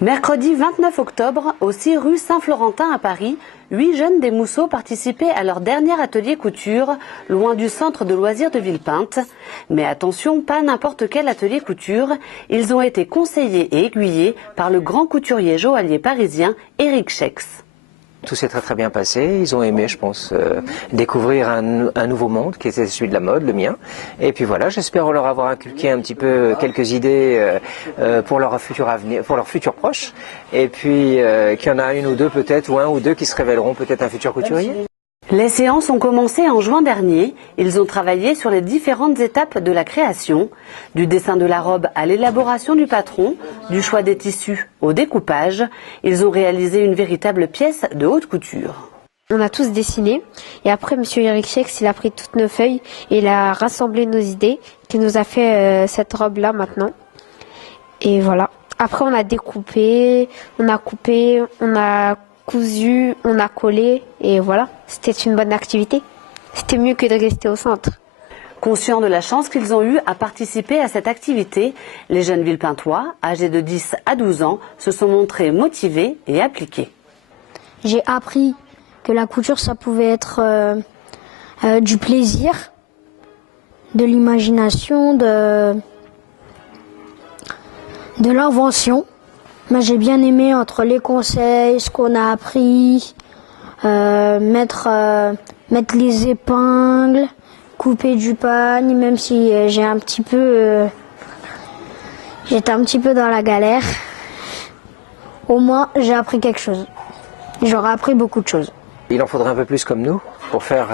Mercredi 29 octobre, au 6 rue Saint-Florentin à Paris, 8 jeunes des Mousseaux participaient à leur dernier atelier couture, loin du centre de loisirs de Villepinte. Mais attention, pas n'importe quel atelier couture, ils ont été conseillés et aiguillés par le grand couturier joaillier parisien Éric Schex. Tout s'est très bien passé, ils ont aimé, je pense, découvrir un nouveau monde qui était celui de la mode, le mien. Et puis voilà, j'espère leur avoir inculqué un petit peu quelques idées pour leur futur avenir, pour leur futur proche. Et puis qu'il y en a une ou deux peut-être, ou un ou deux qui se révéleront peut-être un futur couturier. Les séances ont commencé en juin dernier. Ils ont travaillé sur les différentes étapes de la création, du dessin de la robe à l'élaboration du patron, du choix des tissus au découpage. Ils ont réalisé une véritable pièce de haute couture. On a tous dessiné et après monsieur Éric Schex, il a pris toutes nos feuilles et il a rassemblé nos idées qui nous a fait cette robe là maintenant. Et voilà. Après on a découpé, on a coupé, on a cousu, on a collé et voilà, c'était une bonne activité. C'était mieux que de rester au centre. Conscients de la chance qu'ils ont eue à participer à cette activité, les jeunes Villepintois, âgés de 10 à 12 ans, se sont montrés motivés et appliqués. J'ai appris que la couture, ça pouvait être du plaisir, de l'imagination, de l'invention. Moi, j'ai bien aimé entre les conseils, ce qu'on a appris, mettre les épingles, couper du pagne, même si j'étais un petit peu dans la galère. Au moins, j'ai appris quelque chose. J'aurais appris beaucoup de choses. Il en faudrait un peu plus comme nous pour faire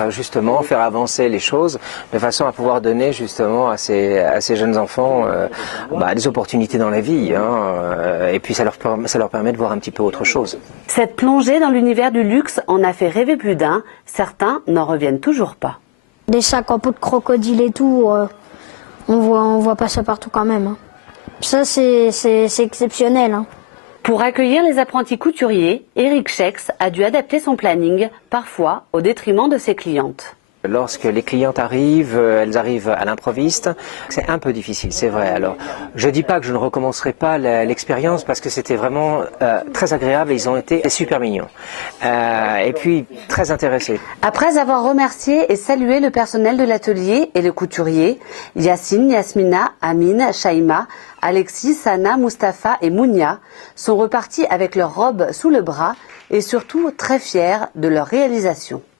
avancer les choses de façon à pouvoir donner justement à ces jeunes enfants des opportunités dans la vie et puis ça leur permet de voir un petit peu autre chose. Cette plongée dans l'univers du luxe en a fait rêver plus d'un. Certains n'en reviennent toujours pas. Des sacs en peau de crocodile et tout, on voit pas ça partout quand même. Ça c'est exceptionnel. Pour accueillir les apprentis couturiers, Éric Schex a dû adapter son planning, parfois au détriment de ses clientes. Lorsque les clientes arrivent, elles arrivent à l'improviste, c'est un peu difficile, c'est vrai. Alors, je dis pas que je ne recommencerai pas l'expérience parce que c'était vraiment très agréable et ils ont été super mignons. Et puis, très intéressés. Après avoir remercié et salué le personnel de l'atelier et le couturier, Yacine, Yasmina, Amine, Shaima, Alexis, Sana, Mustapha et Mounia sont repartis avec leurs robes sous le bras et surtout très fiers de leur réalisation.